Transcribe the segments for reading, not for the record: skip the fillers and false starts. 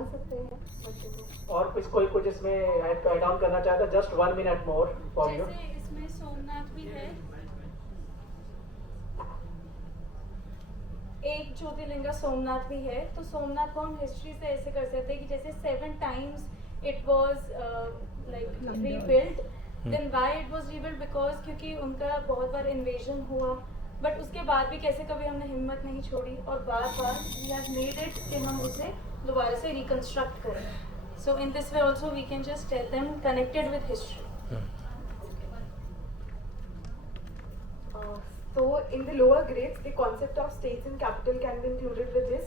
सिखा सकते हैं बच्चों को। और कुछ इसमें ऐड ऑन करना चाहता है, जस्ट 1 मिनट मोर फॉर यू। जैसे इसमें सोमनाथ भी है, एक ज्योतिर्लिंग सोमनाथ भी है, तो सोमनाथ को हम हिस्ट्री से ऐसे कर सकते हैं कि जैसे 7 times it was like rebuilt. Then why it was rebuilt, because क्योंकि उनका बहुत बार इन्वेजन हुआ, बट उसके बाद भी कैसे कभी हमने हिम्मत नहीं छोड़ी और बार बार वी हैव मेड इट कि हम उसे दोबारा से रिकंस्ट्रक्ट करें। So in this way also we can just tell them connected with history. So in the lower grades, the concept of states and capital can be included with this.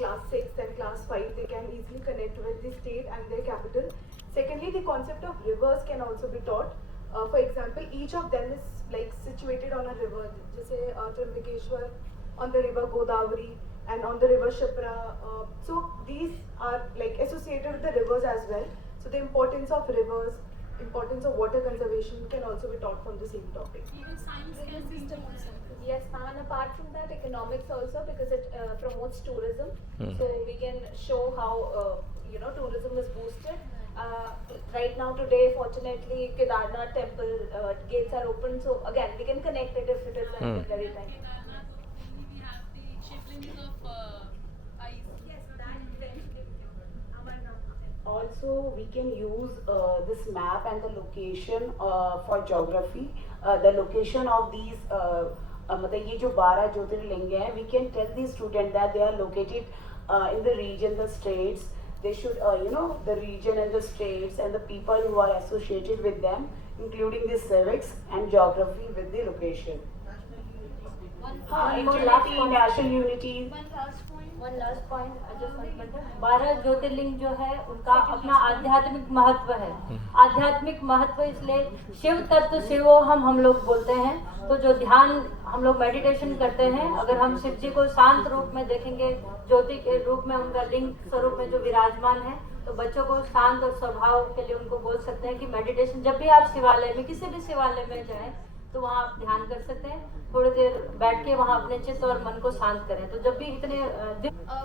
Class 6 and class 5, they can easily connect with the state and their capital. Secondly, the concept of rivers can also be taught. For example, each of them is like situated on a river. Jैसे Trimbakeshwar on the river Godavari and on the river Shipra. So these are like associated with the rivers as well. So the importance of rivers, importance of water conservation can also be taught from the same topic. Even science can be Yes, ma'am, and apart from that, economics also, because it promotes tourism. So we can show how tourism is boosted. Right now, today, fortunately, Kedarnath temple gates are open. So again, we can connect it if it is at the very time. Kedarnath, only we have the shiplings of ice. Yes, that Amarnath. Also, we can use this map and the location for geography. The location of these, मतलब ये जो 12 ज्योतिर्लिंग हैं, we can tell the student that they are located in the region, the states. They should, the region and the states and the people who are associated with them, including the civics and geography with the location. Unity, national unity. One last point, I just want to mention. 12 ज्योतिर्लिंग जो है उनका अपना आध्यात्मिक महत्व है। आध्यात्मिक महत्व इसलिए शिव तत्व शिवो हम लोग बोलते हैं। तो जो ध्यान हम लोग मेडिटेशन करते हैं, अगर हम शिव जी को शांत रूप में देखेंगे, ज्योति के रूप में उनका लिंग स्वरूप में जो विराजमान है, तो बच्चों को शांत और स्वभाव के लिए उनको बोल सकते हैं कि मेडिटेशन, जब भी आप शिवालय में किसी भी शिवालय में जाएं तो वहाँ आप ध्यान कर सकते हैं, थोड़ी देर बैठ के वहाँ अपने चित्त और मन को शांत करें। तो जब भी इतने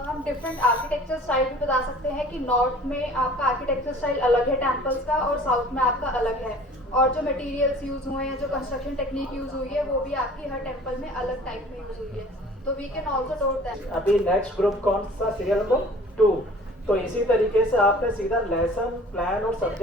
हम डिफरेंट आर्किटेक्चर स्टाइल भी बता सकते हैं कि नॉर्थ में आपका आर्किटेक्चर स्टाइल अलग है टेम्पल्स का और साउथ में आपका अलग है, और जो मटेरियल्स यूज हुए हैं, जो कंस्ट्रक्शन टेक्निक यूज हुई है, वो भी आपकी हर टेम्पल में अलग टाइप में यूज हुई है। तो we can also note that. अभी नेक्स्ट ग्रुप कौन सा, सीरियल नंबर 2। तो इसी तरीके से आपने सीधा लेसन प्लान और सब्जेक्ट